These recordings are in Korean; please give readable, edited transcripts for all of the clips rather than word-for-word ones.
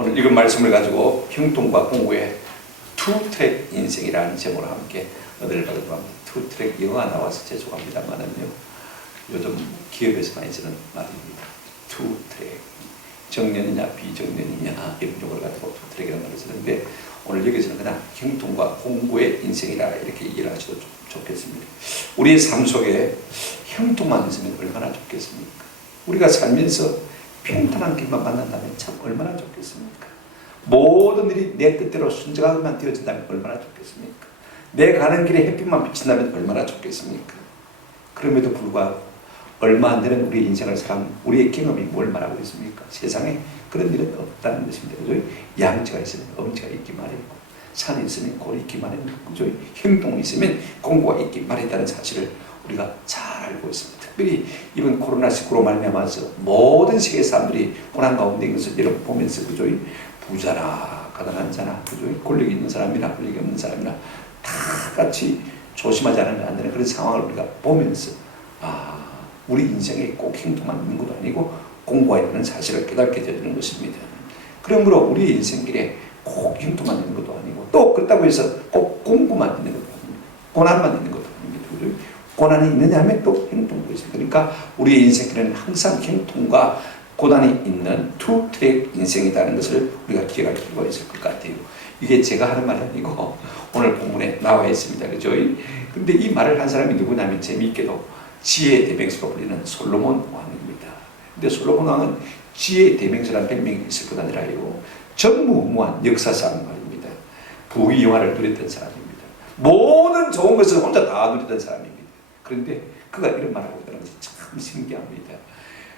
오늘 읽은 말씀을 가지고 형통과 공고의 투트랙 인생이라는 제목으로 함께 은혜를 받으려고 합니다. 투트랙 영어가 나와서 죄송합니다만은요, 요즘 기업에서 많이 쓰는 말입니다. 투트랙, 정년이냐 비정년이냐 이런 용어를 가지고 투트랙이라는 말을 쓰는데, 오늘 여기서는 그냥 형통과 공고의 인생이라 이렇게 이해를 하셔도 좋겠습니다. 우리의 삶 속에 형통만 있으면 얼마나 좋겠습니까? 우리가 살면서 평탄한 길만 만난다면 참 얼마나 좋겠습니까? 모든 일이 내 뜻대로 순정하게만 되어진다면 얼마나 좋겠습니까? 내 가는 길에 햇빛만 비친다면 얼마나 좋겠습니까? 그럼에도 불구하고 얼마 안 되는 우리의 인생을 살아가는 우리의 경험이 뭘 말하고 있습니까? 세상에 그런 일은 없다는 것입니다. 그죠? 양지가 있으면 엄지가 있기 마련이고, 산이 있으면 골이 있기 마련이고, 그죠? 행동이 있으면 공고가 있기 마련이라는 사실을 우리가 잘 알고 있습니다. 특별히 이번 코로나19로 말미암아서 모든 세계 사람들이 고난 가운데 있는 것을 여러분 보면서, 그죠? 부자나 가난한 자나, 그죠? 권력이 있는 사람이나 권력이 없는 사람이나 다 같이 조심하지 않으면 안 되는 그런 상황을 우리가 보면서, 우리 인생에 꼭 행동만 있는 것도 아니고 공고가 있는 사실을 깨닫게 되는 것입니다. 그러므로 우리 인생길에 꼭 행동만 있는 것도 아니고, 또 그렇다고 해서 꼭 공고만 있는 것도 아닙니다. 고난만 있는 것도 아닙니다. 그죠? 고난이 있느냐 하면 또 행동도 있습니다. 그러니까 우리의 인생길에는 항상 행동과 고난이 있는 투트랙 인생이라는 것을 우리가 기억할 필요가 있을 것 같아요. 이게 제가 하는 말이 아니고 오늘 본문에 나와 있습니다. 그죠? 근데 이 말을 한 사람이 누구냐면 재미있게도 지혜의 대명수로 불리는 솔로몬 왕입니다. 근데 솔로몬 왕은 지혜의 대명수라는 별명이 있을 뿐 아니라요, 전무후무한 역사상 말입니다. 부귀영화를 누렸던 사람입니다. 모든 좋은 것을 혼자 다 누렸던 사람입니다. 그런데 그가 이런 말을 하고 있다는 것이 참 신기합니다.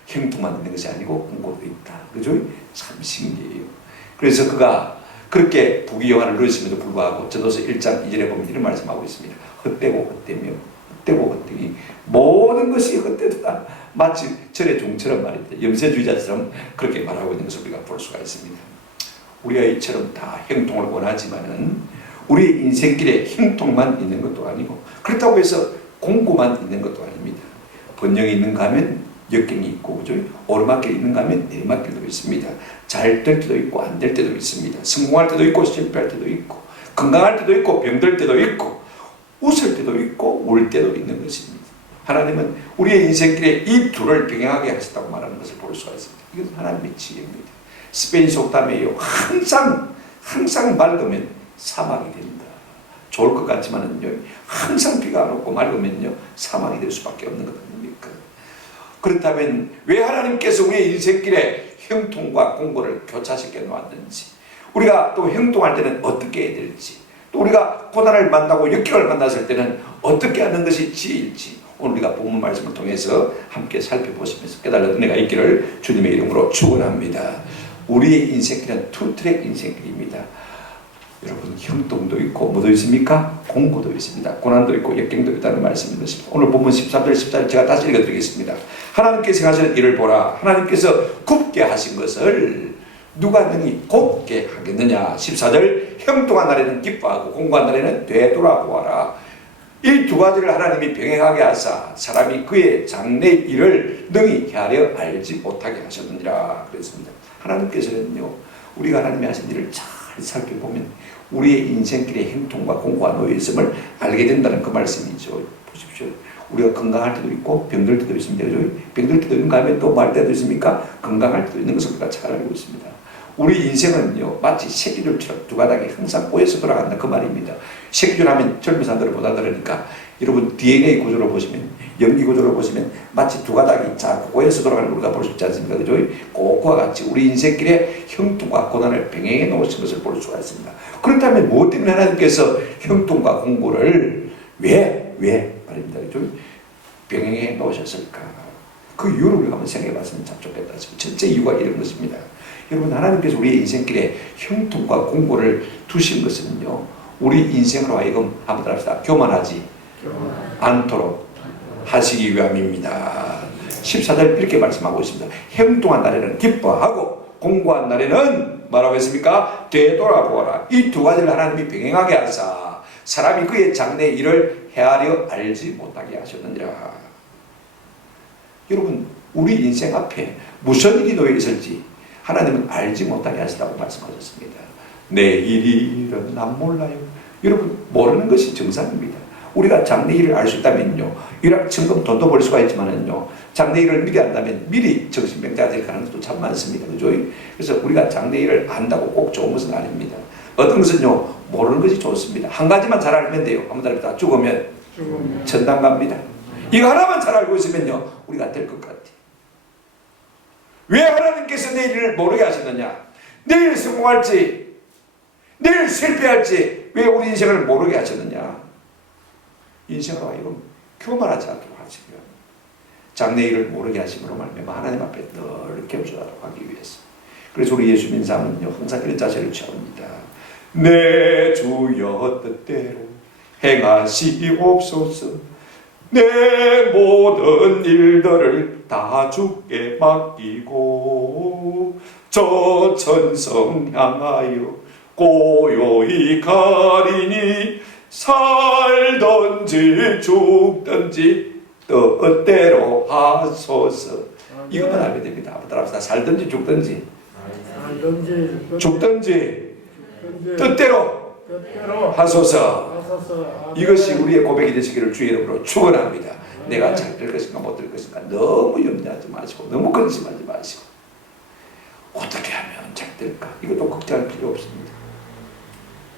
형통만 있는 것이 아니고 공고도 있다. 그죠? 참 신기해요. 그래서 그가 그렇게 부귀영화를 누렸음에도 불구하고 전도서 1장 2절에 보면 이런 말씀하고 있습니다. 헛되고 헛되며 헛되고 헛되기, 모든 것이 헛되다. 마치 절의 종처럼 말이죠. 염세주의자처럼 그렇게 말하고 있는 것을 우리가 볼 수가 있습니다. 우리가 이처럼 다 형통을 원하지만은 우리의 인생길에 형통만 있는 것도 아니고, 그렇다고 해서 공고만 있는 것도 아닙니다. 번영이 있는가 하면 역경이 있고, 그죠? 오르막길이 있는가 하면 내리막길도 있습니다. 잘 될 때도 있고 안 될 때도 있습니다. 성공할 때도 있고 실패할 때도 있고, 건강할 때도 있고 병들 때도 있고, 웃을 때도 있고 울 때도 있는 것입니다. 하나님은 우리의 인생길에 이 둘을 병행하게 하셨다고 말하는 것을 볼 수가 있습니다. 이것은 하나님의 지혜입니다. 스페인 속담에요, 항상 맑으면 사막이 된다. 좋을 것 같지만은요, 항상 비가 안 오고 맑으면요 사막이 될 수밖에 없는 것 아닙니까? 그렇다면 왜 하나님께서 우리의 인생길에 형통과 공고를 교차시켜 놓았는지, 우리가 또 형통할 때는 어떻게 해야 될지, 또 우리가 고난을 만나고 역경을 만났을 때는 어떻게 하는 것이 지혜일지, 오늘 우리가 본문 말씀을 통해서 함께 살펴보시면서 깨달은 은혜가 있기를 주님의 이름으로 축원합니다. 우리의 인생길은 투트랙 인생길입니다. 여러분, 형통도 있고 뭐도 있습니까? 공고도 있습니다. 고난도 있고 역경도 있다는 말씀인 것입니다. 오늘 본문 13절 14절 제가 다시 읽어드리겠습니다. 하나님께서 하시는 일을 보라. 하나님께서 굽게 하신 것을 누가 능히 곱게 하겠느냐. 14절, 형통한 날에는 기뻐하고 공고한 날에는 되돌아보아라. 이 두 가지를 하나님이 병행하게 하사 사람이 그의 장래 일을 능히 헤아려 알지 못하게 하셨느니라 그랬습니다. 하나님께서는요, 우리가 하나님이 하신 일을 잘 살펴보면 우리의 인생길에 형통과 공고가 놓여 있음을 알게 된다는 그 말씀이죠. 보십시오. 우리가 건강할 때도 있고 병들 때도 있습니다. 병들 때도 있는가 하면 또 말 때도 있습니까? 건강할 때도 있는 것을 우리가 잘 알고 있습니다. 우리 인생은요, 마치 새끼줄처럼 두 가닥이 항상 꼬여서 돌아간다 그 말입니다. 새끼줄 하면 젊은 사람들을 보다 들으니까, 여러분 DNA 구조를 보시면, 연기 구조를 보시면 마치 두 가닥이 자꾸 꼬여서 돌아가는 걸 우리가 볼 수 있지 않습니까? 그죠? 그와 같이 우리 인생길에 형통과 고난을 병행해 놓으신 것을 볼 수가 있습니다. 그렇다면 무엇 때문에 하나님께서 형통과 공고를 왜 말입니다. 그죠? 병행해 놓으셨을까? 그 이유를 우리가 한번 생각해 봤으면 참 좋겠다. 첫째 이유가 이런 것입니다. 여러분, 하나님께서 우리의 인생길에 형통과 공고를 두신 것은요, 우리 인생으로 하여금 한번 따라합시다. 교만하지 않도록 하시기 위함입니다. 14절 이렇게 말씀하고 있습니다. 형통한 날에는 기뻐하고 공고한 날에는 뭐라고 했습니까? 되돌아보아라. 이 두 가지를 하나님이 병행하게 하사 사람이 그의 장래 일을 헤아려 알지 못하게 하셨느니라. 여러분, 우리 인생 앞에 무슨 일이 놓여 있을지 하나님은 알지 못하게 하시다고 말씀하셨습니다. 내일은 난 몰라요. 여러분, 모르는 것이 정상입니다. 우리가 장래일을 알 수 있다면요, 유락천금 돈도 벌 수가 있지만은요, 장래일을 미리 안다면 미리 정신병자가 될 가능성도 참 많습니다. 그죠? 그래서 우리가 장래일을 안다고 꼭 좋은 것은 아닙니다. 어떤 것은요, 모르는 것이 좋습니다. 한 가지만 잘 알면 돼요. 아무 사람이 다 죽으면 천당 갑니다. 이거 하나만 잘 알고 있으면요, 우리가 될 것 같아요. 왜 하나님께서 내일을 모르게 하셨느냐? 내일 성공할지, 내일 실패할지 왜 우리 인생을 모르게 하셨느냐? 인생으로 하여금 교만하지 않도록 하시고요, 장래일을 모르게 하심으로 말미암아 하나님 앞에 늘 겸손하도록 하기 위해서. 그래서 우리 예수 믿는 사람은요, 항상 이런 자세를 취합니다. 내 주여 뜻대로 행하시옵소서. 내 모든 일들을 다 주께 맡기고 저 천성 향하여 고요히 가리니 살든지 죽든지 뜻대로 하소서. 이것만 알면 됩니다. 한번 따라합시다. 살든지 죽든지 죽든지 뜻대로 하소서. 이것이 우리의 고백이 되시기를 주의 이름으로 축원합니다. 내가 잘 될 것인가 못 될 것인가 너무 염려하지 마시고, 너무 근심하지 마시고, 어떻게 하면 잘 될까, 이것도 걱정할 필요 없습니다.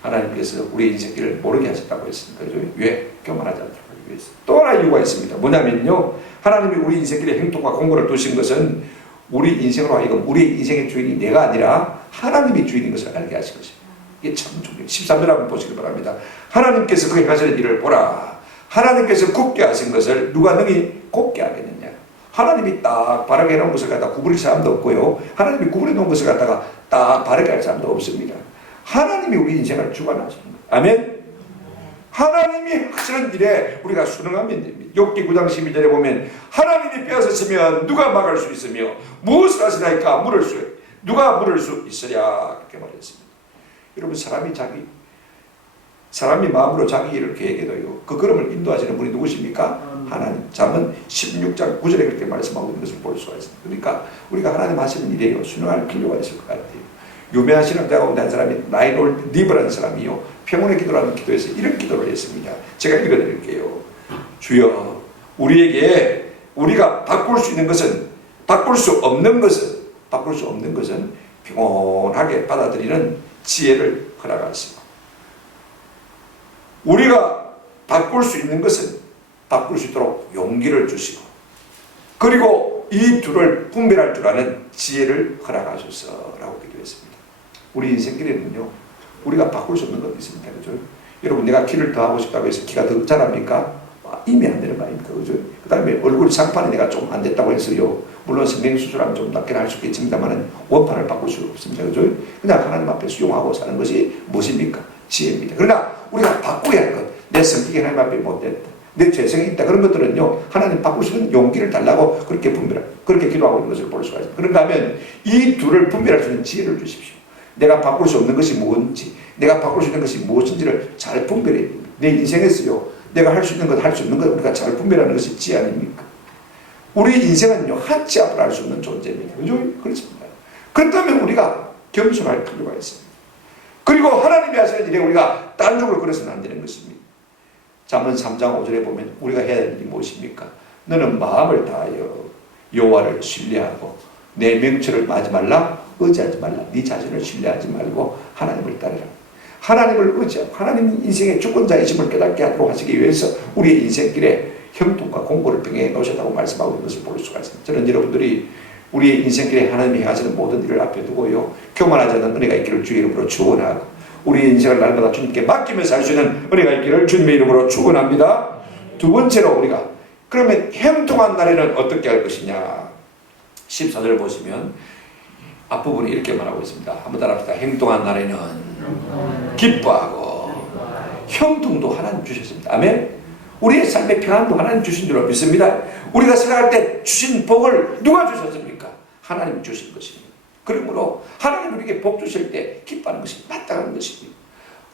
하나님께서 우리 인생길을 모르게 하셨다고 했으니까. 왜? 교만하지 않도록 하기 위해서. 또 하나 이유가 있습니다. 뭐냐면요, 하나님이 우리 인생길에 행동과 공고를 두신 것은 우리 인생으로 하여금 우리 인생의 주인이 내가 아니라 하나님이 주인인 것을 알게 하신 것입니다. 이게 참 중요해요. 13절 한번 보시기 바랍니다. 하나님께서 그의 하시는 일을 보라. 하나님께서 굽게 하신 것을 누가 능히 곱게 하겠느냐. 하나님이 딱 바르게 해놓은 것을 갖다가 구부릴 사람도 없고요, 하나님이 구부려 놓은 것을 갖다가 딱 바르게 할 사람도 없습니다. 하나님이 우리 인생을 주관하시는 거예요. 아멘. 하나님이 하시는 일에 우리가 순응하면 됩니다. 욥기 9장 12절에 보면 하나님이 빼앗으시면 누가 막을 수 있으며 무엇을 하시나이까 누가 물을 수 있으랴, 그렇게 말했습니다. 여러분, 사람이 마음으로 자기 일을 계획해도요, 그 걸음을 인도하시는 분이 누구십니까? 하나님. 잠언 16장 9절에 그렇게 말씀하고 있는 것을 볼 수가 있습니다. 그러니까 우리가 하나님 하시는 일에요, 순응할 필요가 있을 것 같아요. 유명한 신학자 가운데 한 사람이 라이놀드 니브라는 사람이요, 평온의 기도라는 기도에서 이런 기도를 했습니다. 제가 읽어드릴게요. 주여, 우리가 바꿀 수 없는 것은 평온하게 받아들이는 지혜를 허락하시고, 우리가 바꿀 수 있는 것은 바꿀 수 있도록 용기를 주시고, 그리고 이 둘을 분별할 줄 아는 지혜를 허락하소서라고 기도했습니다. 우리 인생길에는요, 우리가 바꿀 수 없는 것도 있습니다. 그죠? 여러분, 내가 키를 더 하고 싶다고 해서 키가 더 자랍니까? 이미 안 되는 거 아닙니까? 그죠? 그 다음에 얼굴 상판이 내가 좀 안 됐다고 해서요, 물론 성형수술하면 좀 낫게 할 수 있겠습니다만 원판을 바꿀 수 없습니다. 그죠? 그냥 하나님 앞에 수용하고 사는 것이 무엇입니까? 지혜입니다. 그러나 우리가 바꿔야 할 것, 내 성격이 하나님 앞에 못됐다, 내 죄성이 있다, 그런 것들은요, 하나님 바꿀 수 있는 용기를 달라고 그렇게 기도하고 있는 것을 볼 수가 있습니다. 그런가 하면 이 둘을 분별할 수 있는 지혜를 주십시오. 내가 바꿀 수 없는 것이 뭔지, 내가 바꿀 수 있는 것이 무엇인지를 잘 분별해야 됩니다. 내 인생에서요, 내가 할 수 있는 것, 할 수 없는 것, 우리가 잘 분별하는 것이 지혜 아닙니까? 우리 인생은요, 한치 앞을 알 수 없는 존재입니다. 그죠? 그렇습니다. 그렇다면 우리가 겸손할 필요가 있습니다. 그리고 하나님이 하시는 일에 우리가 딴 쪽으로 그래서는 안 되는 것입니다. 잠언 3장 5절에 보면 우리가 해야 될 일이 무엇입니까? 너는 마음을 다하여 여호와를 신뢰하고 내 명철을 하지 말라, 의지하지 말라. 네 자신을 신뢰하지 말고 하나님을 따르라. 하나님을 의지하고 하나님 인생의 주권자이심을 깨닫게 하도록 하시기 위해서 우리의 인생길에 형통과 공고를 병행해 놓으셨다고 말씀하고 있는 것을 볼 수가 있습니다. 저는 여러분들이 우리의 인생길에 하나님이 하시는 모든 일을 앞에 두고요, 교만하지 않는 은혜가 있기를 주의 이름으로 축원하고, 우리의 인생을 날마다 주님께 맡기면서 살 수 있는 은혜가 있기를 주님의 이름으로 축원합니다. 두 번째로, 우리가 그러면 형통한 날에는 어떻게 할 것이냐. 14절을 보시면 앞부분에 이렇게 말하고 있습니다. 한번 따라합시다. 행동한 날에는 기뻐하고 형통도 하나님 주셨습니다. 아멘. 우리의 삶의 평안도 하나님 주신 줄 믿습니다. 우리가 생각할 때 주신 복을 누가 주셨습니까? 하나님 주신 것입니다. 그러므로 하나님 우리에게 복 주실 때 기뻐하는 것이 마땅한 것입니다.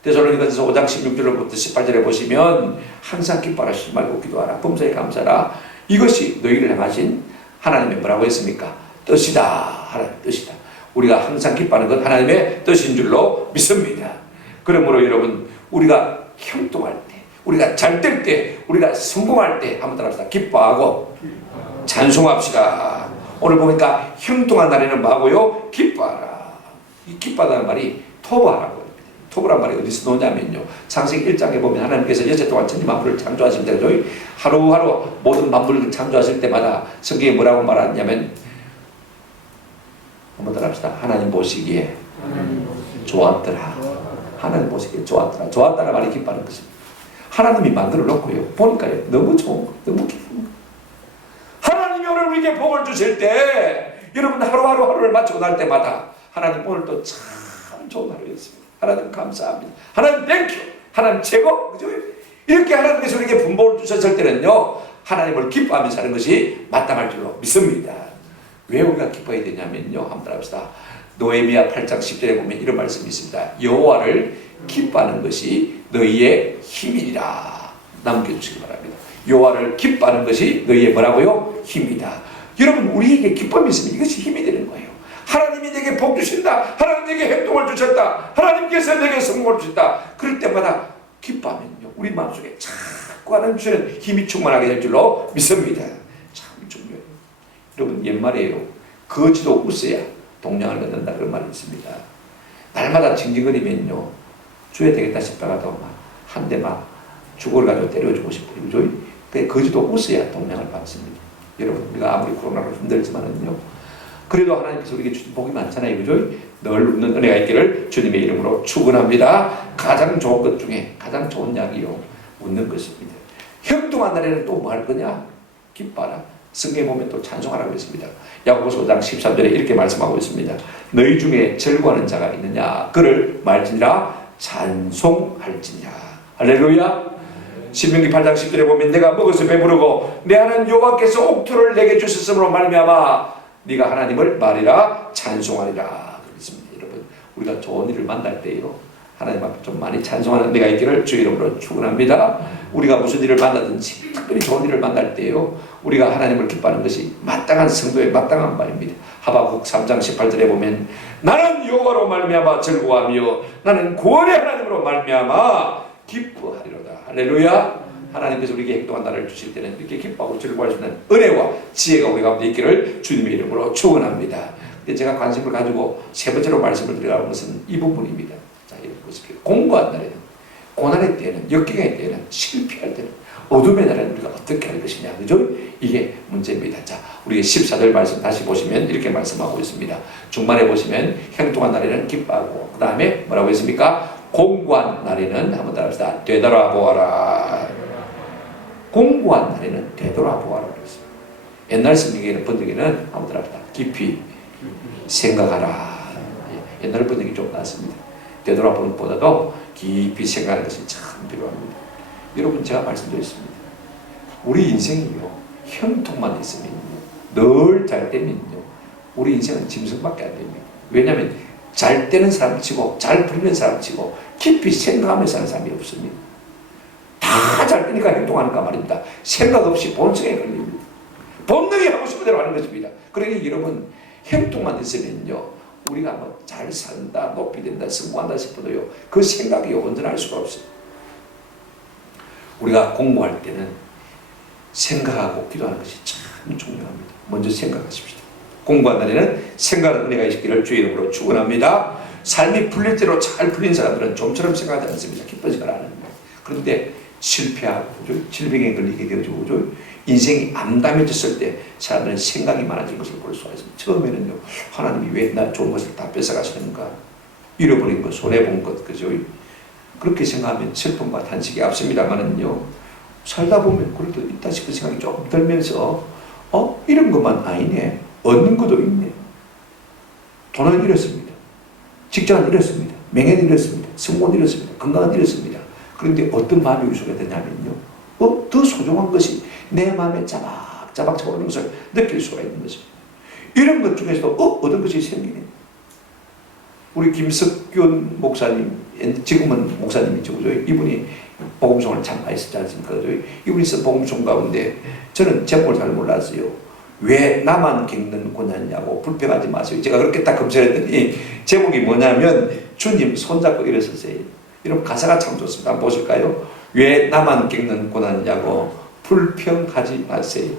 데살로니가서 5장 16절부터 18절에 보시면 항상 기뻐하시지 말고 기도하라, 범사에 감사하라, 이것이 너희를 향하신 하나님의 뭐라고 했습니까? 뜻이다. 하나님의 뜻이다. 우리가 항상 기뻐하는 것 하나님의 뜻인 줄로 믿습니다. 그러므로 여러분, 우리가 형통할 때, 우리가 잘 될 때, 우리가 성공할 때 한번 따라합시다. 기뻐하고 찬송합시다. 오늘 보니까 형통한 날에는 뭐하고요? 기뻐하라. 이 기뻐하다는 말이 토부하라고 합니다. 토부란 말이 어디서 나오냐면요, 창세기 1장에 보면 하나님께서 여째 동안 천지 만물을 창조하실 때 하루하루 모든 만물을 창조하실 때마다 성경에 뭐라고 말하냐면, 한번 따라합시다. 하나님 보시기에 좋았더라. 하나님 보시기에 좋았더라. 좋았다는 말이 기뻐하는 것입니다. 하나님이 만들어 놓고요, 보니까요, 너무 좋은 거, 너무 기쁜 거. 하나님이 오늘 우리에게 복을 주실 때, 여러분 하루를 마치고 날 때마다 하나님 오늘 또 참 좋은 하루였습니다. 하나님 감사합니다. 하나님 땡큐. 하나님 최고. 그죠? 이렇게 하나님께서 우리에게 분복을 주셨을 때는요, 하나님을 기뻐하며 사는 것이 마땅할 줄로 믿습니다. 왜 우리가 기뻐해야 되냐면요, 한번 따라합시다. 노에미야 8장 10절에 보면 이런 말씀이 있습니다. 여호와를 기뻐하는 것이 너희의 힘이니라. 남겨주시기 바랍니다. 여호와를 기뻐하는 것이 너희의 뭐라고요? 힘이다. 여러분, 우리에게 기쁨이 있으면 이것이 힘이 되는 거예요. 하나님이 내게 복 주신다. 하나님 내게 행동을 주셨다. 하나님께서 내게 성공을 주셨다. 그럴 때마다 기뻐하면요, 우리 마음속에 자꾸 하나님 주시는 힘이 충만하게 될 줄로 믿습니다. 참 중요해요. 여러분, 옛말에요, 거지도 웃어야 동량을 얻는다 그런 말이 있습니다. 날마다 징징거리면요, 줘야 되겠다 싶다가도 한 대 막 죽을 가지고 때려주고 싶어요. 그죠? 거지도 웃어야 동량을 받습니다. 여러분, 우리가 아무리 코로나로 힘들지만은요, 그래도 하나님께서 우리에게 주신 복이 많잖아요. 그죠? 늘 웃는 은혜가 있기를 주님의 이름으로 축원합니다. 가장 좋은 것 중에 가장 좋은 약이요, 웃는 것입니다. 형통한 날에는 또 뭐 할 거냐? 기뻐하라. 성경에 보면 또 찬송하라고 했습니다. 야고보서 5장 13절에 이렇게 말씀하고 있습니다. 너희 중에 즐거워하는 자가 있느냐? 그를 말지니라 찬송할지니라. 할렐루야. 신명기 8장 10절에 보면 내가 먹어서 배부르고 내 하나님 여호와께서 옥토를 내게 주셨으므로 말미암아 네가 하나님을 말이라 찬송하리라. 그렇습니다. 여러분, 우리가 좋은 일을 만날 때요, 하나님 앞에 좀 많이 찬송하는 내가 있기를 주 이름으로 축원합니다. 우리가 무슨 일을 만나든지 특별히 좋은 일을 만날 때요, 우리가 하나님을 기뻐하는 것이 마땅한 성도의 마땅한 말입니다. 하박국 3장 18절에 보면 나는 여호와로 말미암아 즐거워하며 나는 구원의 하나님으로 말미암아 기뻐하리로다. 할렐루야. 하나님께서 우리에게 행동한 날을 주실 때는 이렇게 기뻐하고 즐거워할 수 있는 은혜와 지혜가 우리 가운데 있기를 주님의 이름으로 축원합니다. 근데 제가 관심을 가지고 세 번째로 말씀을 드리려는 것은 이 부분입니다. 자, 이런 것을 공고한 날에는, 고난의 때에는, 역경의 때에는, 실패할 때는, 어둠의 날에는 우리가 어떻게 할 것이냐, 그죠? 이게 문제입니다. 자, 우리 14절 말씀 다시 보시면 이렇게 말씀하고 있습니다. 중반에 보시면 형통한 날에는 기뻐하고, 그 다음에 뭐라고 했습니까? 공고한 날에는, 한번 따라합시다. 되돌아보아라. 공고한 날에는 되돌아보아라 그랬습니다. 옛날 성경에는 번역에는 한번 따라합시다. 깊이 생각하라. 옛날 번역이 좀 낫습니다. 되돌아보는 것보다도 깊이 생각하는 것이 참 필요합니다. 여러분, 제가 말씀드렸습니다. 우리 인생이요, 형통만 있으면요, 늘 잘 되면요, 우리 인생은 짐승밖에 안 됩니다. 왜냐하면 잘 되는 사람 치고 잘 풀리는 사람 치고 깊이 생각하면서 사는 사람이 없습니다. 다 잘 되니까 행동하니까 말입니다. 생각 없이 본성에 걸립니다. 본능이 하고 싶은 대로 하는 것입니다. 그러니 여러분, 행동만 있으면요, 우리가 뭐 잘 산다, 높이 된다, 성공한다 싶어도요, 그 생각이 온전할 수가 없어요. 우리가 공부할 때는 생각하고 기도하는 것이 참 중요합니다. 먼저 생각하십시오. 공부한 날에는 생각하는 은혜가 있기를 주의 이름으로 축원합니다. 삶이 풀릴 대로 잘 풀린 사람들은 좀처럼 생각하지 않습니다. 기뻐지가 않습니다. 그런데 실패하고 질병에 걸리게 되어지고 인생이 암담해졌을 때 사람들은 생각이 많아진 것을 볼 수가 있습니다. 처음에는요, 하나님이 왜 나 좋은 것을 다 뺏어가시는가, 잃어버린 것, 손해본 것, 그죠? 그렇게 생각하면 슬픔과 탄식이 앞섭니다만은요, 살다 보면 그래도 있다 싶은 생각이 조금 들면서 이런 것만 아니네, 얻는 것도 있네. 돈은 잃었습니다. 직장은 잃었습니다. 명예는 잃었습니다. 성공은 잃었습니다. 건강은 잃었습니다. 그런데 어떤 마음이 위로가 되냐면요, 더 소중한 것이 내 마음에 자박자박 차오르는 것을 느낄 수가 있는 것입니다. 이런 것 중에서도 얻은 것이 생기네. 우리 김석균 목사님, 지금은 목사님이죠. 이분이 복음송을 참 많이 쓰지 않습니까? 이분이 쓴 복음송 가운데 저는 제목을 잘 몰랐어요. 왜 나만 겪는 고난이냐고 불평하지 마세요. 제가 그렇게 딱 검색했더니 제목이 뭐냐면 주님 손잡고 일어서세요. 여러분 가사가 참 좋습니다. 한번 보실까요? 왜 나만 겪는 고난이냐고 불평하지 마세요.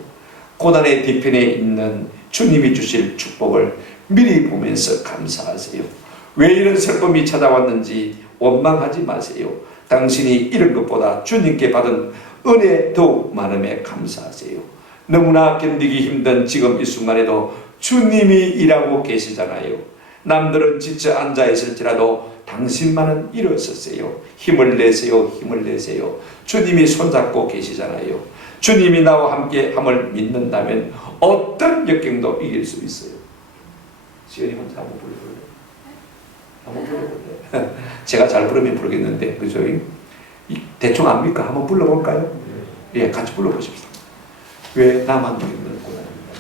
고난의 뒤편에 있는 주님이 주실 축복을 미리 보면서 감사하세요. 왜 이런 슬픔이 찾아왔는지 원망하지 마세요. 당신이 이런 것보다 주님께 받은 은혜 더욱 많음에 감사하세요. 너무나 견디기 힘든 지금 이 순간에도 주님이 일하고 계시잖아요. 남들은 지쳐 앉아 있을지라도 당신만은 일어서세요. 힘을 내세요. 힘을 내세요. 주님이 손잡고 계시잖아요. 주님이 나와 함께 함을 믿는다면 어떤 역경도 이길 수 있어요. 지연이 혼자 한번 불러볼래요? 한번 불러볼래요? 제가 잘 부르면 부르겠는데 그죠? 대충 압니까? 한번 불러볼까요? 예, 같이 불러보십시다. 왜 나만 믿는 고난입니다.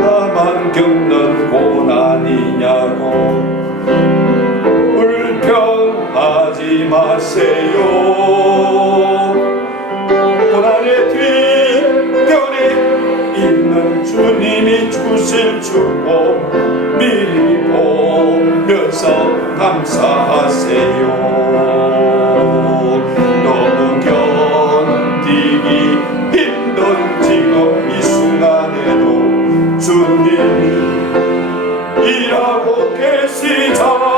나만 겪는 고난이냐고 불평하지 마세요. 주님이 주실 축복 미리 보면서 감사하세요. 너무 견디기 힘든 지금 이 순간에도 주님이 일하고 계시잖아요.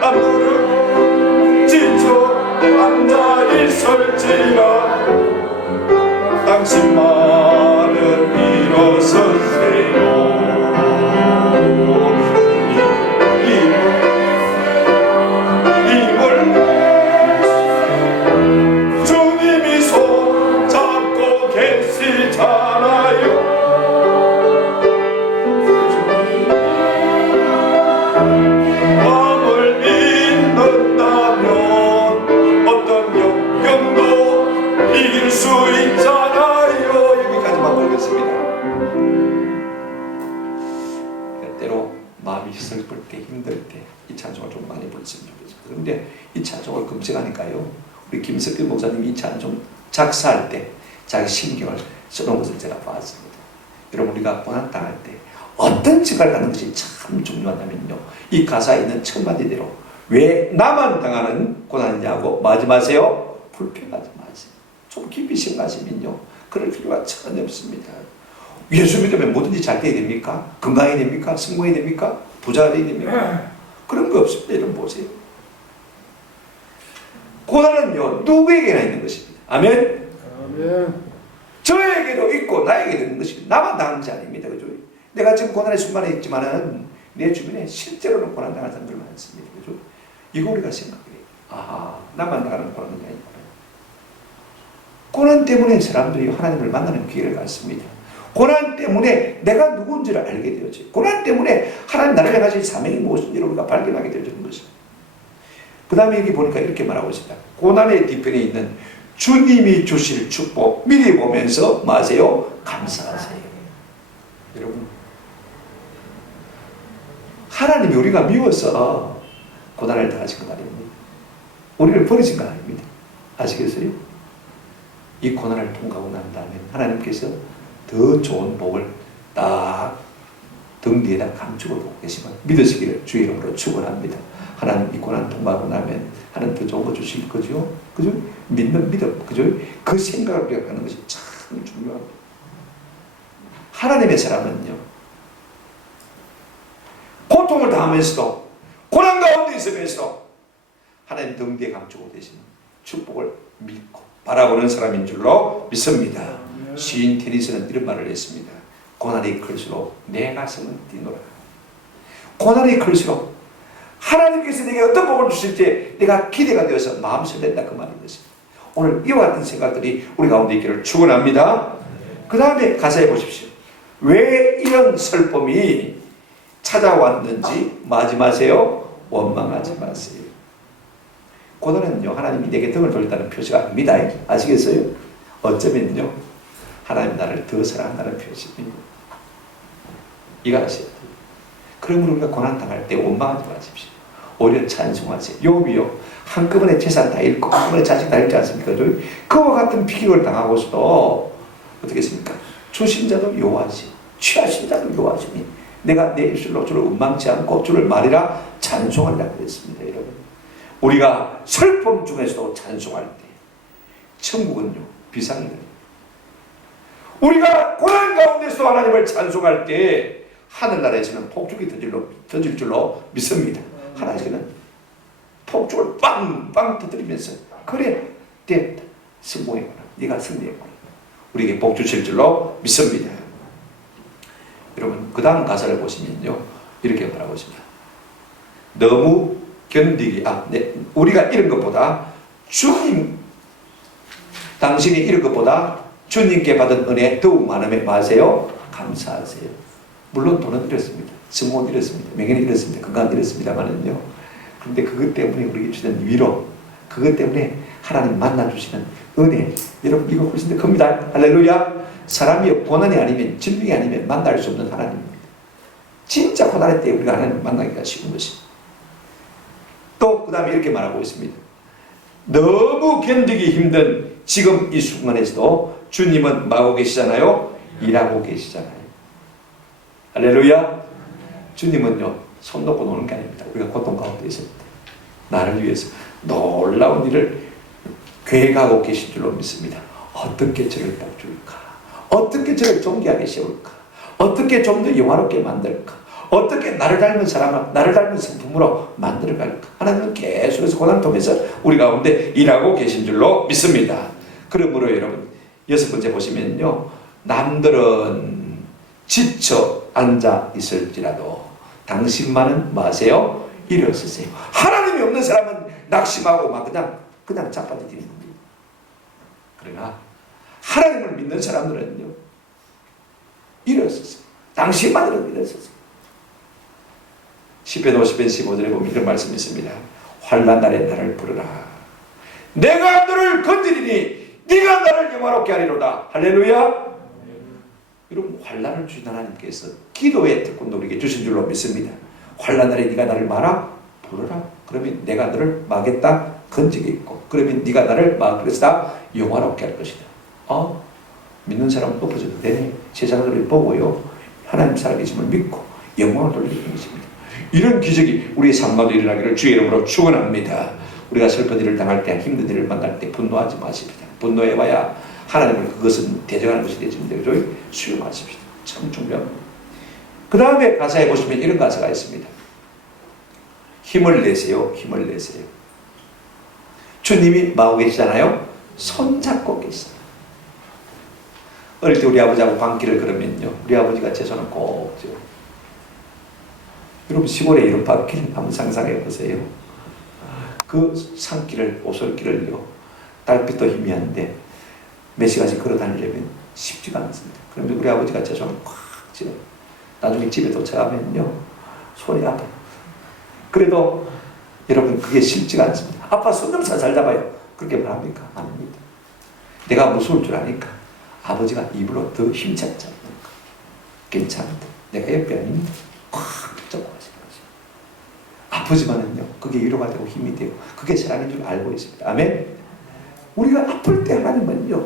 남들은 지쳐 앉아 있을지라 당신만은 일어서세요. 힘을 주님이 손잡고 계시잖아요. 마음을 믿는다면 어떤 역경도 이길 수 있잖아요. 때로 마음이 슬플 때 힘들 때 이 찬송을 좀 많이 불렀으면 좋겠어요. 그런데 이 찬송을 검색하니까요, 우리 김석규 목사님이 이 찬송 작사할 때 자기 심경을 써놓은 것을 제가 봤습니다. 여러분, 우리가 고난당할 때 어떤 생각을 하는 것이 참 중요하냐면요, 이 가사에 있는 첫 마디대로 왜 나만 당하는 고난이냐고 뭐하지 마세요? 불평하지 마세요. 좀 깊이 생각하시면요, 그럴 필요가 전혀 없습니다. 예수 믿으면 뭐든지 잘 돼야 됩니까? 건강해야 됩니까? 성공해야 됩니까? 부자가 돼야 됩니까? 그런 거 없습니다. 여러분 보세요. 고난은요, 누구에게나 있는 것입니다. 아멘? 아멘. 저에게도 있고 나에게도 있는 것입니다. 나만 당하는 것이 아닙니다. 그죠? 내가 지금 고난의 순간에 있지만은 내 주변에 실제로는 고난 당하는 사람들 많습니다. 그죠? 이거 우리가 생각해요. 아, 나만 당하는 고난이 아니구나. 고난 때문에 사람들이 하나님을 만나는 기회를 갖습니다. 고난 때문에 내가 누군지를 알게 되었지. 고난 때문에 하나님 나를 향하신 사명이 무엇인지를 우리가 발견하게 되어지는 것입니다. 그 다음에 여기 보니까 이렇게 말하고 있습니다. 고난의 뒤편에 있는 주님이 주실 축복 미리 보면서 마세요. 감사하세요. 여러분, 하나님이 우리가 미워서 고난을 당하신 것 아닙니다. 우리를 버리신 것 아닙니다. 아시겠어요? 이 고난을 통과하고 난 다음에 하나님께서 더 좋은 복을 딱 등 뒤에다 감추고 두고 계시면 믿으시기를 주의 이름으로 축원합니다. 하나님 이 고난 통과하고 나면 하나님 더 좋은 거 주실 거죠? 그죠? 믿는 믿음, 그죠? 그 생각을 우리가 하는 것이 참 중요합니다. 하나님의 사람은요, 고통을 당하면서도 고난 가운데 있으면서도 하나님 등 뒤에 감추고 계시는 축복을 믿고 바라보는 사람인 줄로 믿습니다. 시인 테니스는 이런 말을 했습니다. 고난이 클수록 내 가슴은 뛰노라. 고난이 클수록 하나님께서 내게 어떤 복을 주실지 내가 기대가 되어서 마음 설렌다, 그 말인 것입니다. 오늘 이와 같은 생각들이 우리 가운데 있기를 축원합니다. 그 다음에 가사에 보십시오. 왜 이런 슬픔이 찾아왔는지 마지 마세요. 원망하지 마세요. 고난은요, 하나님이 내게 등을 돌렸다는 표시가 아닙니다. 아시겠어요? 어쩌면요 하나님 나를 더 사랑한다는 표시입니다. 이거 아셔야 돼요. 그러므로 우리가 고난당할 때 원망하지 마십시오. 오히려 찬송하세요. 욥이요 한꺼번에 재산 다 잃고 한꺼번에 자식 다 잃지 않습니까? 그와 같은 비극을 당하고서도 어떻게 했습니까? 주신 자도 여호와시 취하신 자도 여호와시니 내가 내 입술로 주를 원망치 않고 주를 말이라 찬송하리라 그랬습니다. 여러분 우리가 슬픔 중에서도 찬송할 때 천국은요 비상이다. 우리가 고난 가운데서 하나님을 찬송할 때 하늘나라에서는 폭죽이 터질 줄로 믿습니다. 하나님께는 폭죽을 빵빵 터뜨리면서 그래 됐다 성공했구나 네가 승리했구나 우리에게 복 주실 줄로 믿습니다. 여러분 그 다음 가사를 보시면요 이렇게 말하고 있습니다. 너무 견디기 우리가 잃은 것보다 주님 당신이 잃은 것보다 주님께 받은 은혜 더욱 많음에 마세요 감사하세요. 물론 돈은 잃었습니다. 성공은 잃었습니다. 명예는 잃었습니다. 건강은 잃었습니다만은요. 그런데 그것 때문에 우리에게 주는 위로, 그것 때문에 하나님 만나주시는 은혜, 여러분 이거 훨씬 더 큽니다. 할렐루야. 사람이 고난이 아니면 질병이 아니면 만날 수 없는 하나님입니다. 진짜 고난할 때 우리가 하나님을 만나기가 쉬운 것이. 또 그 다음에 이렇게 말하고 있습니다. 너무 견디기 힘든 지금 이 순간에서도 주님은 뭐하고 계시잖아요? 일하고 계시잖아요. 할렐루야. 주님은요 손 놓고 노는 게 아닙니다. 우리가 고통 가운데 있을 때 나를 위해서 놀라운 일을 계획하고 계신 줄로 믿습니다. 어떻게 저를 복줄까? 어떻게 저를 존귀하게 세울까? 어떻게 좀 더 영화롭게 만들까? 어떻게 나를 닮은 사람을 나를 닮은 성품으로 만들어갈까? 하나님은 계속해서 고난을 통해서 우리 가운데 일하고 계신 줄로 믿습니다. 그러므로 여러분 6번째 보시면요 남들은 지쳐 앉아 있을지라도 당신만은 마세요 일어서세요. 하나님이 없는 사람은 낙심하고 막 그냥 자빠지는 겁니다. 그러나 하나님을 믿는 사람들은요 일어서세요. 당신만은 일어서세요. 시편 50편 15절에 보면 이런 말씀이 있습니다. 환난 날에 나를 부르라. 내가 너를 건지리니 네가 나를 영화롭게 하리로다. 할렐루야. 여러분 환난을 주신 하나님께서 기도의 특권도 우리에게 주신 줄로 믿습니다. 환난 날에 네가 나를 말아 부르라. 그러면 내가 너를 막겠다 건지겠고 그러면 네가 나를 막으리다 영화롭게 할 것이다. 믿는 사람은 엎어져도 되네. 세상을 보고요 하나님 살아계심을 믿고 영광을 돌리는 것입니다. 이런 기적이 우리의 삶 가운데 일어나기를 주의 이름으로 축원합니다. 우리가 슬픈 일을 당할 때 힘든 일을 만날 때 분노하지 마십니다. 분노해봐야 하나님을 그것은 대적하는 것이 되지만 수용하십시오. 참 중요합니다. 그 다음에 가사에 보시면 이런 가사가 있습니다. 힘을 내세요. 힘을 내세요. 주님이 마음에 계시잖아요. 손잡고 계시잖아요. 어릴 때 우리 아버지하고 방길을 걸으면요 우리 아버지가 제 손을 꼭 쥐어. 여러분 시골에 이런 방길 한번 상상해 보세요. 그 산길을 오솔길을요 달빛도 희미한데 몇 시간씩 걸어 다니려면 쉽지가 않습니다. 그런데 우리 아버지가 제 손을 꽉 쥐어. 나중에 집에 도착하면요 손이 아파요. 그래도 여러분 그게 쉽지가 않습니다. 아빠 손 좀 살살 잡아요. 그렇게 말합니까? 아닙니다. 내가 무서울 줄 아니까 아버지가 입으로 더 힘차게 잡는 거. 괜찮다. 내가 옆에 아닙니다. 꽉 잡고 하시는 거죠. 아프지만은요 그게 위로가 되고 힘이 되고 그게 사랑인 줄 알고 있습니다. 아멘. 우리가 아플 때 하나님은요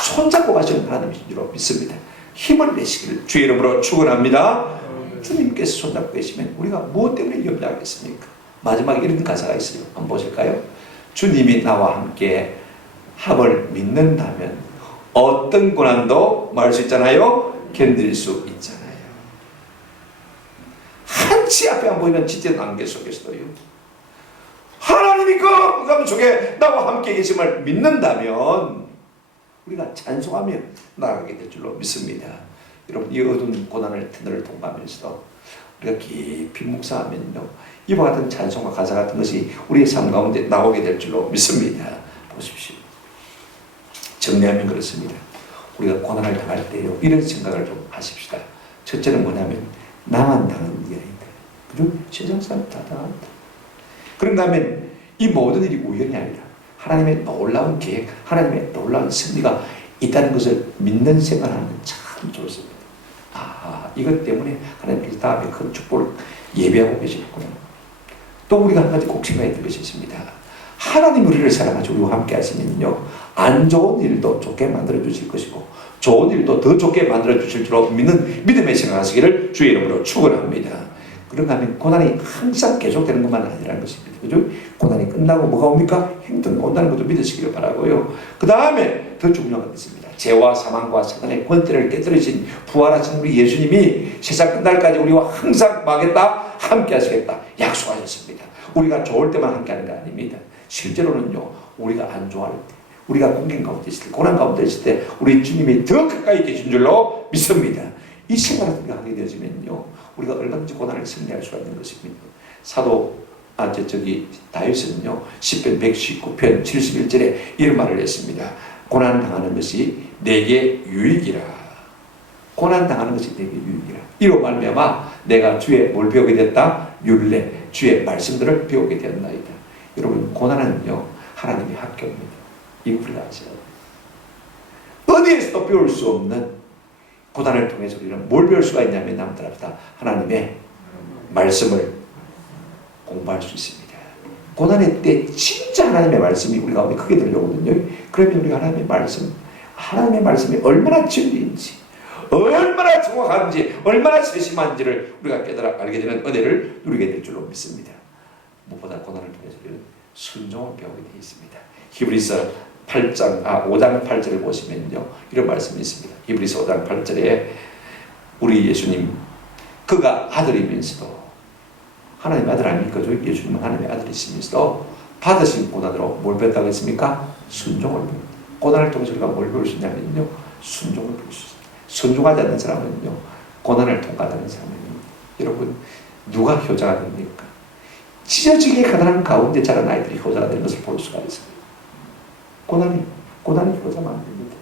손잡고 가시는 하나님이신 줄로 믿습니다. 힘을 내시기를 주의 이름으로 축원합니다. 주님께서 손잡고 계시면 우리가 무엇 때문에 염려하겠습니까? 마지막에 이런 가사가 있어요. 한번 보실까요? 주님이 나와 함께 함을 믿는다면 어떤 고난도 뭐 할 수 있잖아요? 견딜 수 있잖아요. 한치 앞에 안 보이는 짙은 안개 속에서도요 하나님이 그 무감 속에 나와 함께 계심을 믿는다면 우리가 찬송하며 나아가게 될 줄로 믿습니다. 여러분 이 어두운 고난을 터널을 통과하면서도 우리가 깊이 묵상하면요 이와 같은 찬송과 가사 같은 것이 우리의 삶 가운데 나오게 될 줄로 믿습니다. 보십시오. 정리하면 그렇습니다. 우리가 고난을 당할 때요 이런 생각을 좀 하십시다. 첫째는 뭐냐면 나만 당하는 게 아니다. 그죠? 세상 사람 다 당한다. 그런가 하면 이 모든 일이 우연이 아니라 하나님의 놀라운 계획, 하나님의 놀라운 승리가 있다는 것을 믿는 생각하는 건 참 좋습니다. 이것 때문에 하나님께서 다음에 큰 축복을 예배하고 계시겠구나. 또 우리가 한 가지 꼭 생각해야 될 것이 있습니다. 하나님 우리를 사랑하시고 우리와 함께 하시면요, 안 좋은 일도 좋게 만들어 주실 것이고 좋은 일도 더 좋게 만들어 주실 줄로 믿는 믿음의 생각하시기를 주의 이름으로 축원합니다. 그런가 하면 고난이 항상 계속되는 것만 아니라는 것입니다. 그죠? 고난이 끝나고 뭐가 옵니까? 행동이 온다는 것도 믿으시기를 바라고요. 그 다음에 더 중요한 것이 있습니다. 죄와 사망과 사단의 권세를 깨뜨리신 부활하신 우리 예수님이 세상 끝날까지 우리와 항상 막겠다, 함께 하시겠다 약속하셨습니다. 우리가 좋을 때만 함께 하는 게 아닙니다. 실제로는요, 우리가 안 좋아할 때, 우리가 공경 가운데 있을 때, 고난 가운데 있을 때 우리 주님이 더 가까이 계신 줄로 믿습니다. 이 생활을 우리가 하게 되어지면요, 우리가 얼마든지 고난을 승리할 수가 있는 것입니다. 사도 다윗은요, 시편 119편 71절에 이런 말을 했습니다. 고난 당하는 것이 내게 유익이라. 고난 당하는 것이 내게 유익이라. 이로 말미암아 내가 주의 뭘 배우게 됐다? 율례, 주의 말씀들을 배우게 되었나이다. 여러분, 고난은요, 하나님의 학교입니다. 이거 우리가 아셔야 돼요. 어디에서도 배울 수 없는 고난을 통해서 우리는 뭘 배울 수가 있냐면 남들 앞에다 하나님의 말씀을 공부할 수 있습니다. 고난의 때 진짜 하나님의 말씀이 우리 가운데 크게 들려오거든요. 그러면 우리가 하나님의 말씀이 얼마나 진리인지, 얼마나 정확한지, 얼마나 세심한지를 우리가 깨달아 알게 되는 은혜를 누리게 될 줄로 믿습니다. 무엇보다 고난을 통해서 우리는 순종을 배우게 되어 있습니다. 히브리서 5장 8절을 보시면요, 이런 말씀이 있습니다. 히브리서 5장 8절에 우리 예수님, 그가 아들이면서도 하나님의 아들 아닙니까? 예수님은 하나님의 아들이시면서도 받으신 고난으로 뭘 배웠다고 했습니까? 순종을 배웁니다. 고난을 통해서 우리가 뭘 배울 수 있냐면요, 순종을 배울 수 있습니다. 순종하지 않는 사람은요, 고난을 통과하는 사람은요, 여러분, 누가 효자가 됩니까? 찢어지게 가난한 가운데 자란 아이들이 효자가 되는 것을 볼 수가 있습니다. 고난이 효자 만듭니다.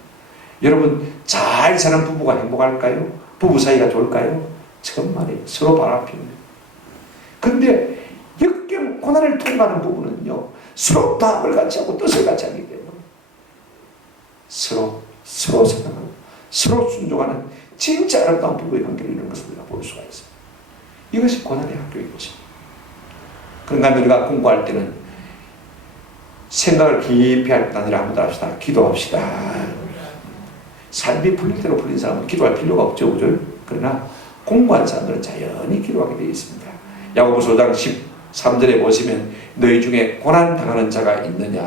여러분, 잘 사는 부부가 행복할까요? 부부 사이가 좋을까요? 정말이에요. 서로 바람핍니다. 근데 역경 고난을 통과하는 부부는요, 서로 마음을 같이 하고 뜻을 같이 하기 때문에 서로 사랑하고 서로 순종하는 진짜 아름다운 부부의 관계를 이루는 것을 우리가 볼 수가 있습니다. 이것이 고난의 학교인 것입니다. 그런가 하면 우리가 공부할 때는 생각을 깊이 할 때 아니라 한번 더 합시다. 기도합시다. 삶이 풀릴 대로 풀린 사람은 기도할 필요가 없죠. 그죠? 그러나 공부한 사람들은 자연히 기도하게 되어 있습니다. 야고보서 5장 13절에 보시면 너희 중에 고난 당하는 자가 있느냐,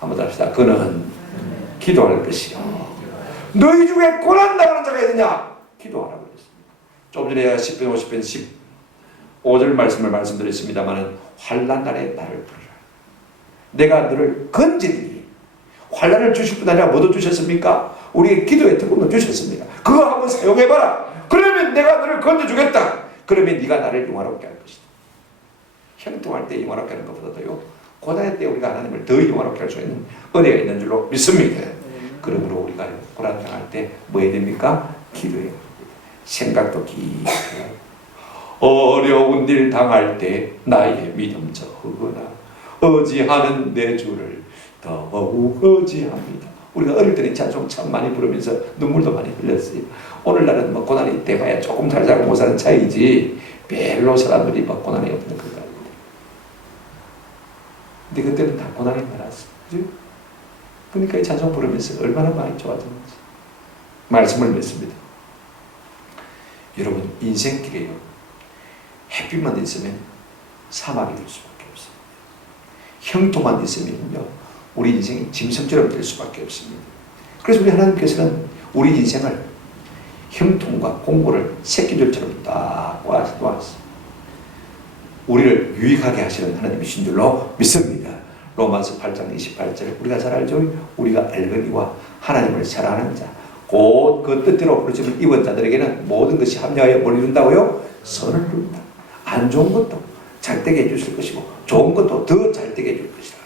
한번 더 합시다. 그는 기도할 것이요. 너희 중에 고난 당하는 자가 있느냐, 기도하라고 했습니다. 좀 전에 10편 50편 15절 말씀을 말씀드렸습니다마는 환난 날에 나를 부르라. 내가 너를 건지리니. 환난을 주실 뿐 아니라 뭐도 주셨습니까? 우리의 기도의 특권도 주셨습니다. 그거 한번 사용해봐라. 그러면 내가 너를 건져주겠다. 그러면 네가 나를 영화롭게 할 것이다. 형통할 때 영화롭게 하는 것보다도요, 고난할 때 우리가 하나님을 더 영화롭게 할 수 있는 은혜가 있는 줄로 믿습니다. 그러므로 우리가 고난 당할 때 뭐 해야 됩니까? 기도해야 됩니다. 생각도 깊이 어려운 일 당할 때 나의 믿음 저으나 의지하는 내 주를 더욱 의지합니다. 우리가 어릴 때는 찬송 참 많이 부르면서 눈물도 많이 흘렸어요. 오늘날은 뭐 고난이 돼봐야 조금 살자고 못 사는 차이지 별로 사람들이 막 고난이 없는 것 같아요. 근데 그때는 다 고난이 많았어요. 그죠? 그러니까 이 찬송 부르면서 얼마나 많이 좋아졌는지 말씀을 맺습니다. 여러분, 인생길에요, 햇빛만 있으면 사막이 될 수밖에 없습니다. 형통만 있으면요, 우리 인생이 짐승처럼 될 수밖에 없습니다. 그래서 우리 하나님께서는 우리 인생을 형통과 공고를 새끼줄처럼 딱 놓았습니다. 우리를 유익하게 하시는 하나님이신 줄로 믿습니다. 로마서 8장 28절 우리가 잘 알죠? 우리가 알거니와 하나님을 사랑하는 자 곧 그 뜻대로 부르심을 입은 자들에게는 모든 것이 합력하여 뭘 이룬다고요? 선을 이룬다. 안 좋은 것도 잘 되게 해주실 것이고 좋은 것도 더 잘 되게 해줄 것이다.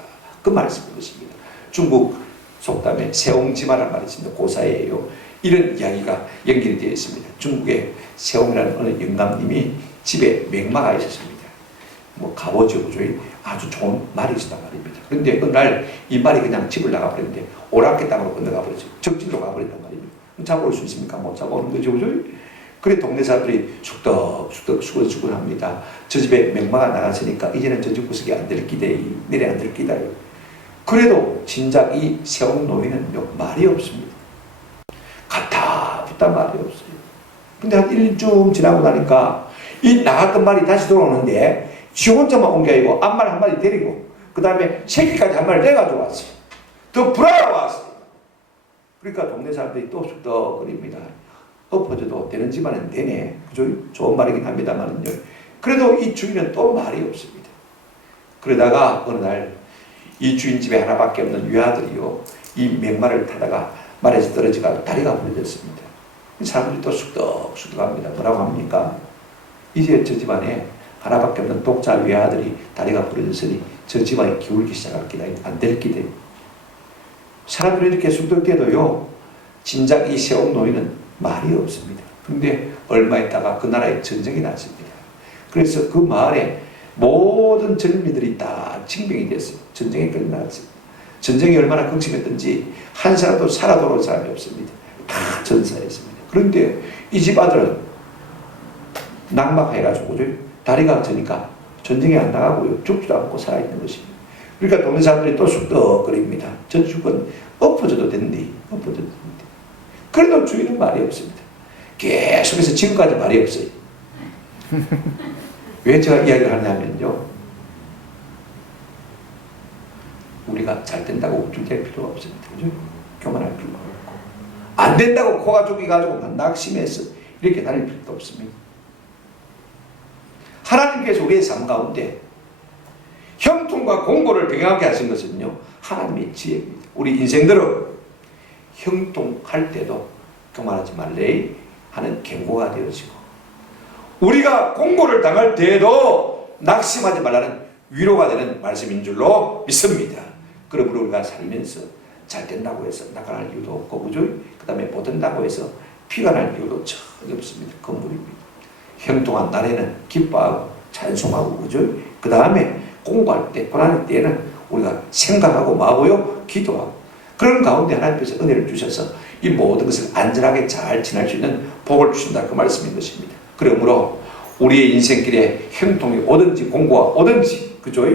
그 말씀인 것입니다. 중국 속담에 세옹지마라는 말이 있습니다. 고사예요. 이런 이야기가 연결이 되어 있습니다. 중국의 세옹이라는 어느 영감님이 집에 맹마가 있었습니다. 뭐 갑오죠, 그죠? 아주 좋은 말이 있었단 말입니다. 그런데 어느 날 이 말이 그냥 집을 나가버렸는데 오락계 땅으로 건너가 버렸죠. 적진으로 가버렸단 말입니다. 잡아올 수 있습니까? 못 잡아오는 거죠. 그죠? 그래 동네 사람들이 숙덕숙덕 수근수근합니다. 저 집에 맹마가 나갔으니까 이제는 저 집 구석이 안 될 기대, 내려 안 될 기다. 그래도 진작 이 세운 노인은 말이 없습니다. 갖다 붙다 말이 없어요. 근데 한 1년 지나고 나니까 이 나갔던 말이 다시 돌아오는데 지 혼자만 온 게 아니고 암말 한 마리 데리고 그 다음에 새끼까지 한 마리 내가지고 왔어요. 더 불화가 왔어요. 그러니까 동네 사람들이 또 숙덕거립니다. 엎어져도 되는 집안은 되네. 그죠? 좋은 말이긴 합니다만은요. 그래도 이 주인은 또 말이 없습니다. 그러다가 어느 날 이 주인 집에 하나밖에 없는 외아들이요. 이 맹마를 타다가 말에서 떨어지가 다리가 부러졌습니다. 사람들이 또 숙덕숙덕합니다. 뭐라고 합니까? 이제 저 집안에 하나밖에 없는 독자 외아들이 다리가 부러졌으니 저 집안이 기울기 시작할 기다. 안 될 기대. 사람들이 이렇게 숙덕돼도요. 진작 이 세옥 노인은 말이 없습니다. 그런데 얼마 있다가 그 나라에 전쟁이 났습니다. 그래서 그 마을에 모든 젊은이들이 다 징병이 됐어요. 전쟁에 끝났습니다. 전쟁이 얼마나 극심했던지 한 사람도 살아 돌아올 사람이 없습니다. 다 전사했습니다. 그런데 이 집 아들은 낙막해가지고 다리가 저니까 전쟁에 안 나가고요. 죽지도 않고 살아있는 것입니다. 그러니까 동네 사람들이 또 숙덕거립니다. 저 죽은 엎어져도 된대. 엎어져도 된대. 그래도 주인은 말이 없습니다. 계속해서 지금까지 말이 없어요. 왜 제가 이야기를 하냐면요. 우리가 잘 된다고 우쭐댈 필요가 없습니다. 그죠? 교만할 필요가 없고. 안 된다고 코가 죽이가지고 낙심해서 이렇게 다닐 필요도 없습니다. 하나님께서 우리의 삶 가운데 형통과 공고를 병행하게 하신 것은요. 하나님의 지혜입니다. 우리 인생들은 형통할 때도 교만하지 말래 하는 경고가 되어지고 우리가 공고를 당할 때에도 낙심하지 말라는 위로가 되는 말씀인 줄로 믿습니다. 그러므로 우리가 살면서 잘 된다고 해서 낙관할 이유도 없고 그죠? 그 다음에 못 된다고 해서 피가 날 이유도 전혀 없습니다. 건물입니다. 형통한 날에는 기뻐하고 찬송하고 그죠? 그 다음에 공부할 때 고난할 때에는 우리가 생각하고 마고요 기도하고 그런 가운데 하나님께서 은혜를 주셔서 이 모든 것을 안전하게 잘 지날 수 있는 복을 주신다 그 말씀인 것입니다. 그러므로 우리의 인생길에 형통이 오든지 공고가 오든지 그죠?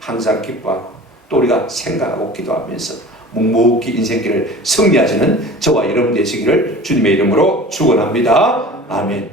항상 기뻐하고 또 우리가 생각하고 기도하면서 묵묵히 인생길을 승리하시는 저와 여러분 되시기를 주님의 이름으로 축원합니다. 아멘.